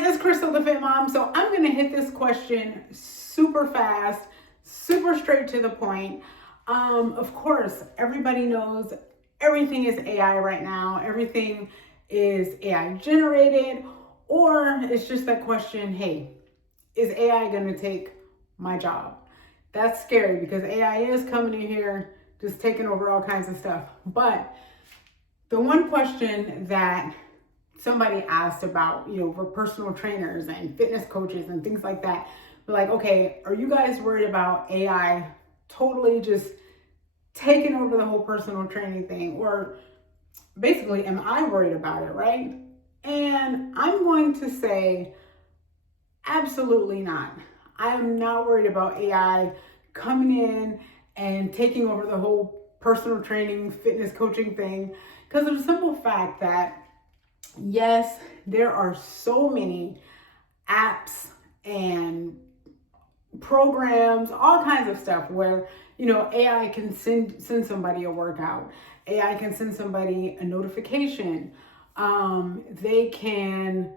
guys, it's Crystal the Fit Mom. So I'm gonna hit this question super fast, super straight to the point. Of course, everybody knows everything is AI right now. Everything is AI generated, or it's just that question, hey, is AI gonna take my job? That's scary because AI is coming in here, just taking over all kinds of stuff. But the one question that somebody asked about, for personal trainers and fitness coaches and things like that, we're like, okay, are you guys worried about AI totally just taking over the whole personal training thing? Or basically, am I worried about it, right? And I'm going to say, absolutely not. I am not worried about AI coming in and taking over the whole personal training, fitness coaching thing, because of the simple fact that, yes, there are so many apps and programs, all kinds of stuff where, AI can send somebody a workout. AI can send somebody a notification. They can,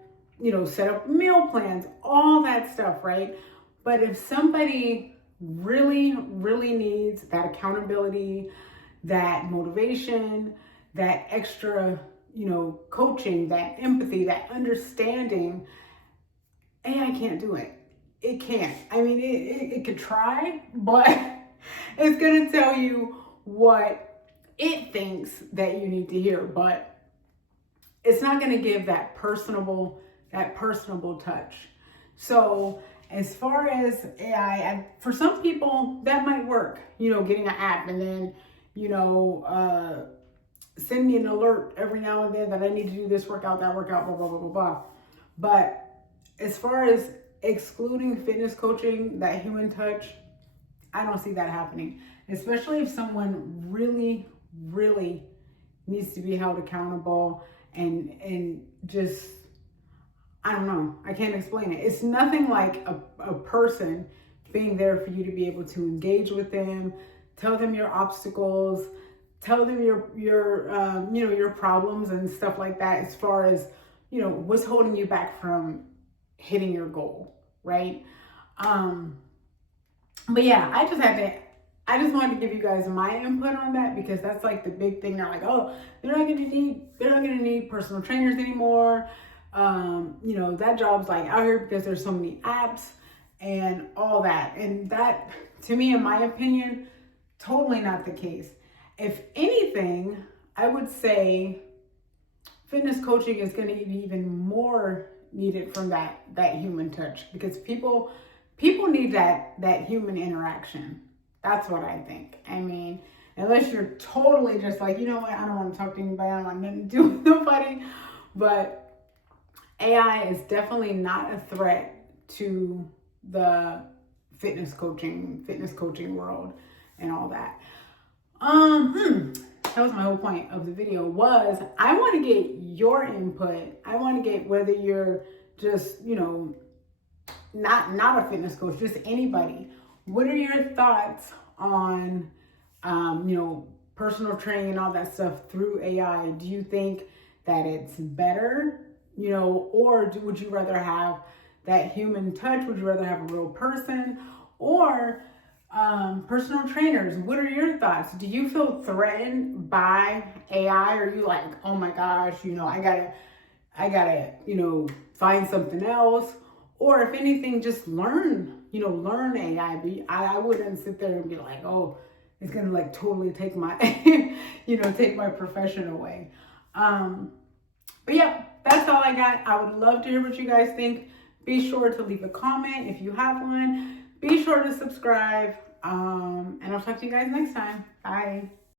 set up meal plans, all that stuff, right? But if somebody really, really needs that accountability, that motivation, that extra, coaching, that empathy, that understanding, AI can't do it. It can't. I mean, it could try, but it's going to tell you what it thinks that you need to hear, but it's not going to give that personable touch. So as far as AI, for some people that might work, getting an app and then, send me an alert every now and then that I need to do this workout, that workout, blah, blah, blah, blah, blah. But as far as excluding fitness coaching, that human touch, I don't see that happening. Especially if someone really, really needs to be held accountable and just, I don't know, I can't explain it. It's nothing like a person being there for you to be able to engage with them, tell them your obstacles, tell them your problems and stuff like that, as far as, what's holding you back from hitting your goal, right? But yeah, I just wanted to give you guys my input on that, because that's like the big thing. They're like, oh, they're not gonna need personal trainers anymore. That job's like out here because there's so many apps and all that. And that, to me, in my opinion, totally not the case. If anything, I would say fitness coaching is going to be even more needed from that human touch, because people need that human interaction. That's what I think. I mean, unless you're totally just like, you know what, I don't want to talk to anybody, I don't want nothing to do with nobody. But AI is definitely not a threat to the fitness coaching world and all that. That was my whole point of the video, was I want to get your input. I want to get whether you're just, not a fitness coach, just anybody. What are your thoughts on, personal training and all that stuff through AI? Do you think that it's better, or would you rather have that human touch? Would you rather have a real person? Or personal trainers, what are your thoughts? Do you feel threatened by AI? Or are you like, oh my gosh, I gotta, find something else? Or if anything, just learn AI. But I wouldn't sit there and be like, oh, it's gonna like totally take my, take my profession away. But yeah, that's all I got. I would love to hear what you guys think. Be sure to leave a comment if you have one. Be sure to subscribe. And I'll talk to you guys next time. Bye.